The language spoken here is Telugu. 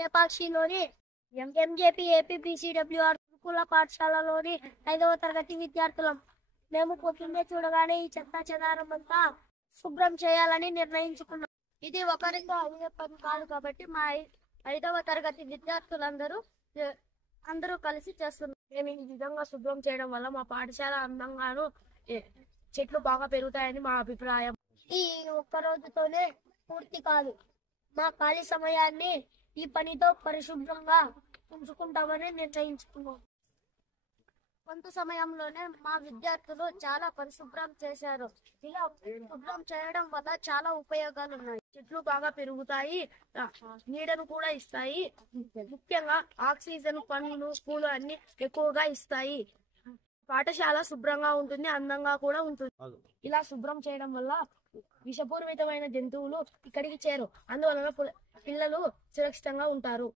లేపాక్షిలోని ఎంజేపీ ఏపీబీసీడబ్ల్యూఆర్ గురుకుల పాఠశాలలోని 5వ తరగతి విద్యార్థులం. మేము పొద్దున్నే చూడగానే ఈ చెత్తా చెదారం అంతా శుభ్రం చేయాలని నిర్ణయించుకున్నాం. ఇది ఒకరితో అయ్యే పని కాదు కాబట్టి మా 5వ తరగతి విద్యార్థులందరూ కలిసి చేస్తున్నాం. మేము ఈ విధంగా శుభ్రం చేయడం వల్ల మా పాఠశాల అందంగాను చెట్లు బాగా పెరుగుతాయని మా అభిప్రాయం. ఈ ఒక్క రోజుతోనే పూర్తి కాదు, మా ఖాళీ సమయాన్ని ఈ పనితో పరిశుభ్రంగా ఉంచుకుంటామని నిర్ణయించుకున్నాం. కొంత సమయంలోనే మా విద్యార్థులు చాలా పరిశుభ్రం చేశారు. ఇలా శుభ్రం చేయడం వల్ల చాలా ఉపయోగాలు ఉన్నాయి. చెట్లు బాగా పెరుగుతాయి, నీడను కూడా ఇస్తాయి. ముఖ్యంగా ఆక్సిజన్, పండ్లు, పూలు అన్ని ఎక్కువగా ఇస్తాయి. పాఠశాల శుభ్రంగా ఉంటుంది, అందంగా కూడా ఉంటుంది. ఇలా శుభ్రం చేయడం వల్ల విషపూరితమైన జంతువులు ఇక్కడికి చేరు. అందువలన పిల్లలు సురక్షితంగా ఉంటారు.